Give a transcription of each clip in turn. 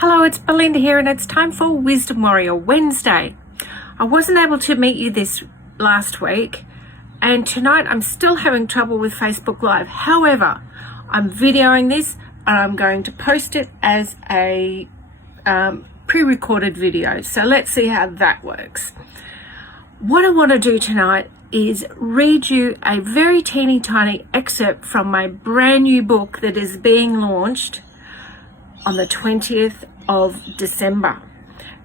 Hello, it's Belinda here, and it's time for Wisdom Warrior Wednesday. I wasn't able to meet you this last week, and tonight I'm still having trouble with Facebook Live. However, I'm videoing this and I'm going to post it as a pre-recorded video. So let's see how that works. What I want to do tonight is read you a very teeny tiny excerpt from my brand new book that is being launched on the 20th of December.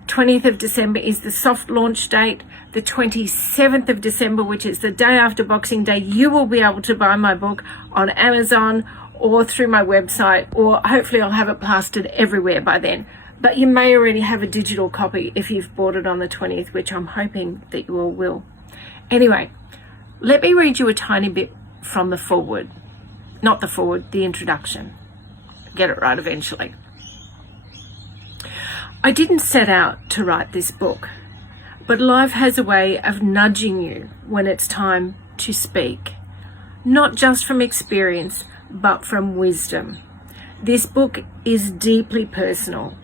20th of December is the soft launch date. The 27th of December, which is the day after Boxing Day, you will be able to buy my book on Amazon or through my website, or hopefully I'll have it plastered everywhere by then. But you may already have a digital copy if you've bought it on the 20th, which I'm hoping that you all will. Anyway, let me read you a tiny bit from the foreword. Not the foreword, the introduction. Get it right eventually. I didn't set out to write this book, but life has a way of nudging you when it's time to speak, not just from experience, but from wisdom. This book is deeply personal.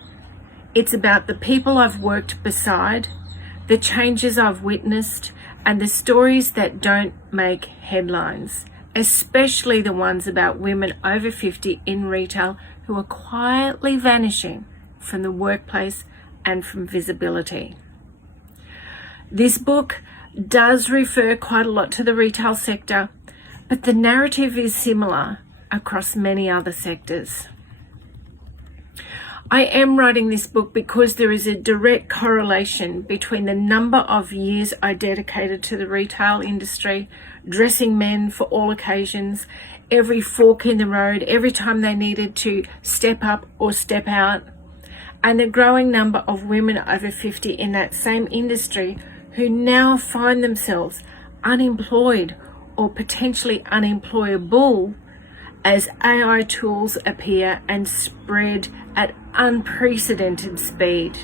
It's about the people I've worked beside, the changes I've witnessed, and the stories that don't make headlines, especially the ones about women over 50 in retail who are quietly vanishing from the workplace and from visibility. This book does refer quite a lot to the retail sector, but the narrative is similar across many other sectors. I am writing this book because there is a direct correlation between the number of years I dedicated to the retail industry, dressing men for all occasions, every fork in the road, every time they needed to step up or step out, and the growing number of women over 50 in that same industry who now find themselves unemployed or potentially unemployable as AI tools appear and spread at unprecedented speed.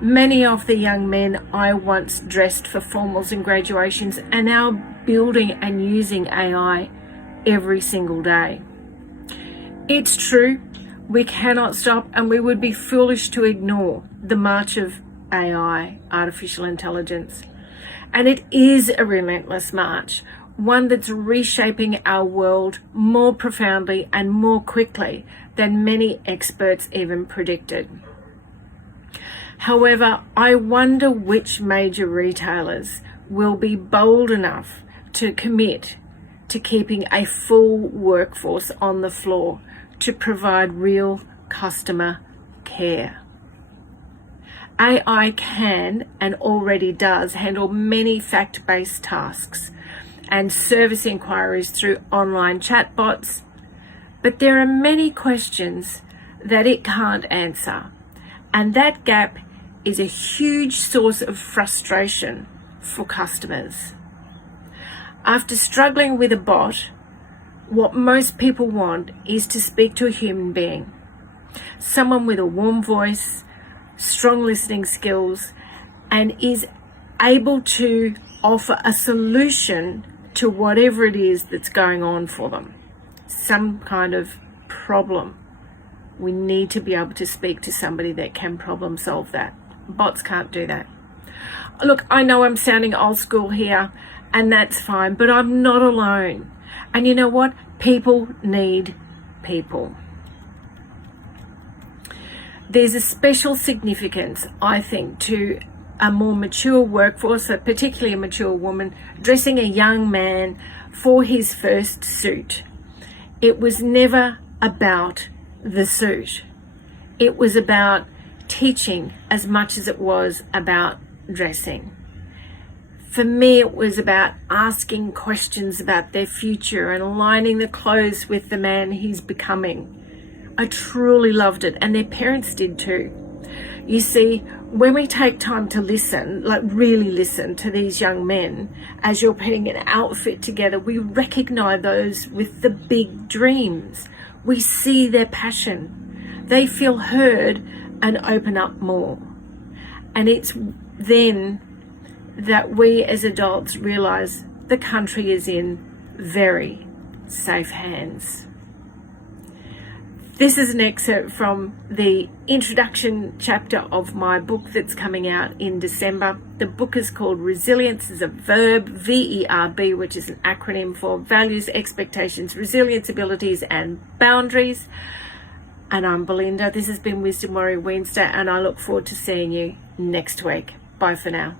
Many of the young men I once dressed for formals and graduations are now building and using AI every single day. It's true, we cannot stop, and we would be foolish to ignore the march of AI, artificial intelligence. And it is a relentless march, one that's reshaping our world more profoundly and more quickly than many experts even predicted. However, I wonder which major retailers will be bold enough to commit to keeping a full workforce on the floor to provide real customer care. AI can and already does handle many fact-based tasks and service inquiries through online chatbots, but there are many questions that it can't answer, and that gap is a huge source of frustration for customers. After struggling with a bot, what most people want is to speak to a human being, someone with a warm voice, strong listening skills, and is able to offer a solution to whatever it is that's going on for them, some kind of problem. We need to be able to speak to somebody that can problem solve that. Bots can't do that. Look, I know I'm sounding old school here, and that's fine, but I'm not alone. And you know what? People need people. There's a special significance, I think, to a more mature workforce, particularly a mature woman, dressing a young man for his first suit. It was never about the suit. It was about teaching as much as it was about dressing. For me, it was about asking questions about their future and aligning the clothes with the man he's becoming. I truly loved it, and their parents did too. You see, when we take time to listen, like really listen to these young men as you're putting an outfit together, we recognize those with the big dreams. We see their passion. They feel heard and open up more. And it's then that we as adults realize the country is in very safe hands. This is an excerpt from the introduction chapter of my book that's coming out in December. The book is called Resilience is a Verb, VERB, which is an acronym for Values, Expectations, Resilience, Abilities and Boundaries. And I'm Belinda. This has been Wisdom Warrior Wednesday, and I look forward to seeing you next week. Bye for now.